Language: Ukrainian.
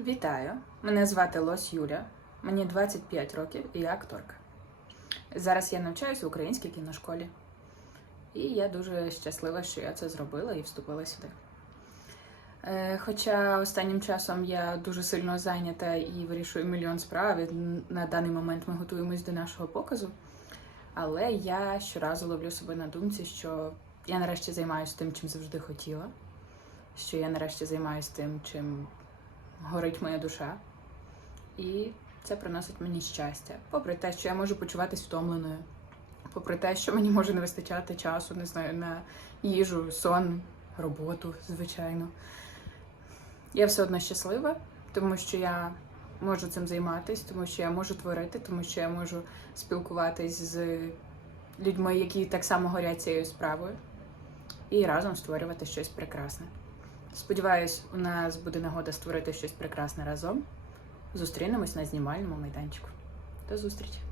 Вітаю! Мене звати Лось Юля. Мені 25 років і я акторка. Зараз я навчаюся в українській кіношколі. І я дуже щаслива, що я це зробила і вступила сюди. Е, Хоча останнім часом я дуже сильно зайнята і вирішую мільйон справ. На даний момент ми готуємось до нашого показу. Але я щоразу ловлю себе на думці, що я нарешті займаюся тим, чим завжди хотіла. Що я нарешті займаюся тим, чим горить моя душа. І це приносить мені щастя. Попри те, що я можу почуватись втомленою, попри те, що мені може не вистачати часу, не знаю, на їжу, сон, роботу, звичайно. Я все одно щаслива, тому що я можу цим займатися, тому що я можу творити, тому що я можу спілкуватись з людьми, які так само горять цією справою, і разом створювати щось прекрасне. Сподіваюсь, у нас буде нагода створити щось прекрасне разом. Зустрінемось на знімальному майданчику. До зустрічі!